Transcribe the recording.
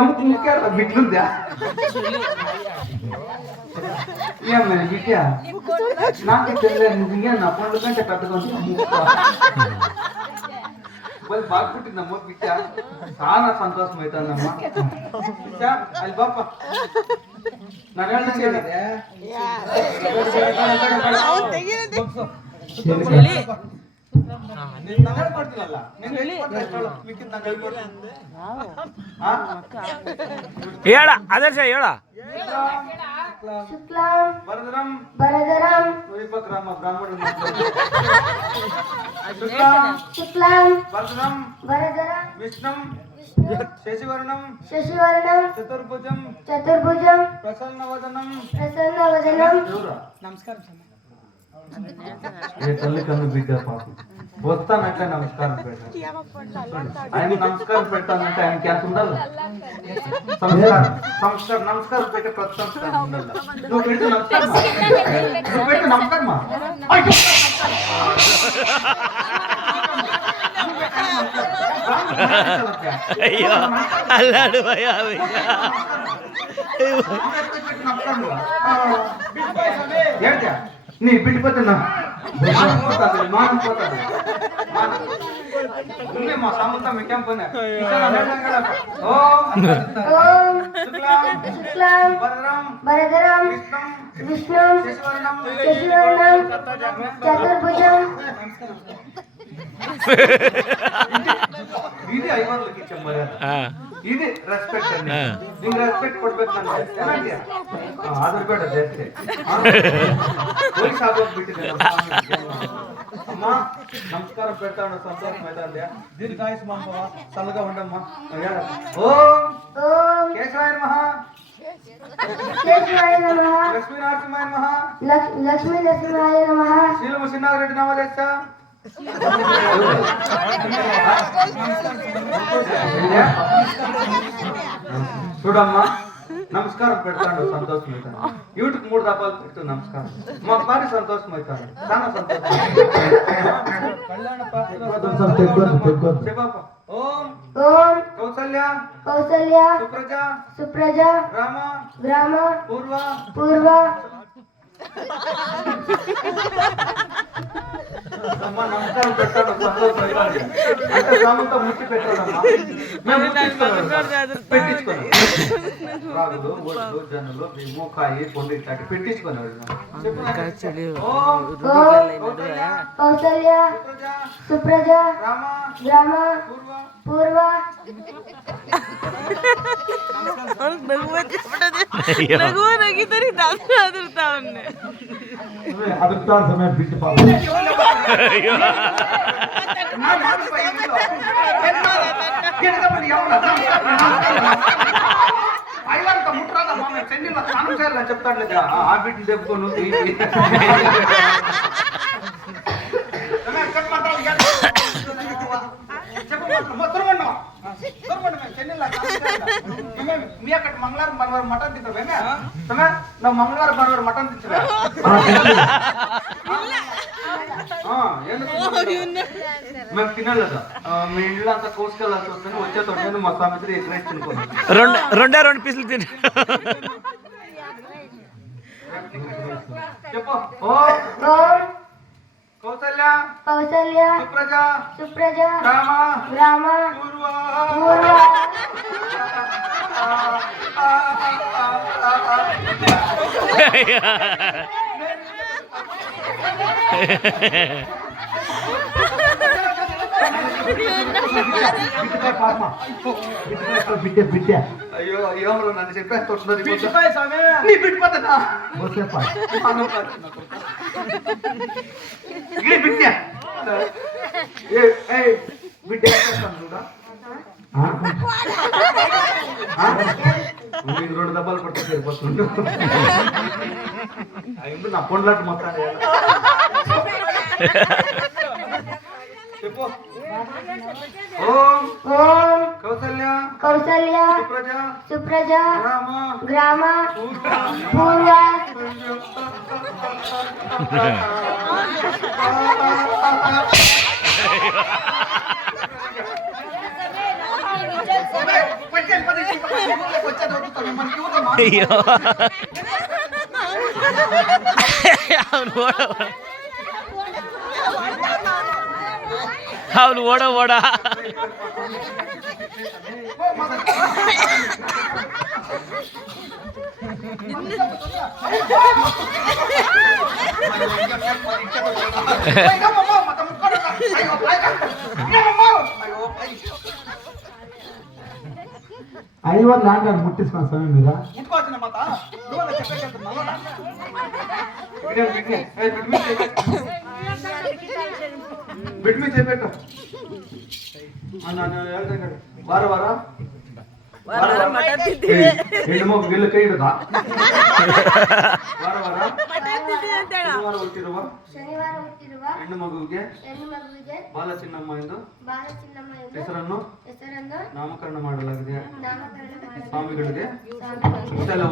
అమ్మకు ముఖ్య బిడ్లుందా ఏమన్నా బిడ్డ నాకు తెలియదు నిజంగా నా పండ్ల కంటే పెద్దగా వాళ్ళు బాగా పుట్టిందమ్మా బిడ్డ చాలా సంతోషం అవుతుందమ్మా బిడ్డ అది బాప నన్ను ఏడా అదర్శ ఏడా వరదరం బ్రాహ్మణుడు వరదరం విష్ణుం శశివర్ణం చతుర్భుజం ప్రసన్నవదనం నమస్కారం ఏ తల్లి కన్ను బిడ్డ పాపం వస్తానంటే నమస్కారం పెట్టాను ఆయన నమస్కారం పెట్టానంటే ఆయనకి ఎంత ఉండాలి నమస్కారం పెట్టే ప్రతి సంస్కారం ఉండాలి నువ్వు పెట్టు నమస్కారమా అయ్యో అల్లాడు భయ నీ బిడ్డిపోతున్నా మానం పోతుంది మా సామంతా మీకేం పని విష్ణు చతుర్భుజం ఇది ಐವರ್ಲಕ್ಕೆ ಇಚ್ಚ ಮರ್ಯಾದ ಇದು ರೆಸ್ಪೆಕ್ಟ್ ಅನ್ನ ನಿಂಗೆ ರೆಸ್ಪೆಕ್ಟ್ ಕೊಡ್ಬೇಕು ನಾನು ಅದ್ರ ಬೇಡ ಜಾಸ್ತಿ ಹೋಗಿ ಸಾಗೋದು ಬಿಟ್ಟಿದೆ ಅಮ್ಮ ನಮಸ್ಕಾರ పెడతాను సంతోషం అవుతుంది దీర్ఘాయుష్మాన్ భవ చల్లగా ఉండమ్మా ఓం కేశవాయ నమః లక్ష్మీనరసింహాయ నమః లక్ష్మీనరసింహాయ నమః శీలము సిన్నారెడ్డి నమోదేశ చూడమ్మా నమస్కారం పెడతాడు సంతోషం అవుతాను యూట్యూబ్ 3 దఫాలు పెట్టు నమస్కారం మా భారీ సంతోషం అవుతాను చాలా సంతోషం ఓం కౌసల్య సుప్రజ రామ పూర్వ అమ్మా నమస్కారం పెట్టాడు సంతోషం అవుతాను అంటే సామంతా ముట్టి పెట్టాడమ్మా పెట్టించుకోను రాగులు ఒడ్లు జనులు మూకాయి పొండి తట్టి పెట్టించుకున్నాడు కౌసల్య సుప్రజ రామ పూర్వ ಅದೃಷ್ಟ ಸಮಯ ಬಿಟ್ಟು ఐవాళ్ళతో ముట్టరాదమ్మా మేము చెన్నీలో స్నానం చేయాలని చెప్తాడు లేదా ఆ బిడ్డలు చెప్పుకోను మీ అక్కడ మంగళవారం బనవారం మటన్ తింటావేమే ನಾವು ಮಂಗಳವಾರ ಬನವಾರ ಮಟನ್ ತಿಂತೀವಿ మేము తినలేదు మీ ఇంట్లో అంతా కోసుకెళ్ళాల్సి వస్తుంది వచ్చే తొట్టి మా సామెత్రి ఎగ్ రైస్ తినుకోండి రెండు పీసులు తిని చెప్పు కౌసల్య సుప్రజ రామ పూర్వ అయ్యో అయ్యోలో నన్ను చెప్పేస్తున్నది నీ బిడ్డిపోతున్నా బిడ్డ బిడ్డ చూడా మీకు 2 దెబ్బలు పట్టు సరిపోతుంది అయింది నా పొండ్లాంటి మొత్తం చెప్పు ఓం కౌసల్య సుప్రజ రామ పూర్వ ಅಯ್ಯೋ ಅವನು ಓಡ ಐವತ್ತು ಲ್ಯಾಂಡ್ ಮುಟ್ಟಿಸ್ಕೊಂಡು ಸ್ವಾಮಿ ಮೀರ ಬಿಡ್ಮಿ చేయಬೇಕು ನಾನು ಹೇಳ್ದೆ ವಾರ ವಾರ ಹೆಣ್ಣು ಮಗು ಗೆಲ್ಲ ಕೈ ಹಿಡದ ವಾರ ವಾರ ಶನಿವಾರ ಹುಟ್ಟಿರುವ ಹೆಣ್ಣು ಮಗುವಿಗೆ ಹೆಣ್ಣು ಮಗುವಿಗೆ ಬಾಲಚಿನ್ನಮ್ಮ ಎಂದು ಬಾಲಚಿನ್ನಮ್ಮ ಎಂಬ ಹೆಸರನ್ನು ಹೆಸರನ್ನು ನಾಮಕರಣ ಮಾಡಲಾಗಿದೆ ನಾಮಕರಣ ಮಾಡಿ ಸ್ವಾಮಿಗಳಿಗೆ ಸ್ವಾಮಿಗಳಿಗೆ ಇಷ್ಟೆಲ್ಲ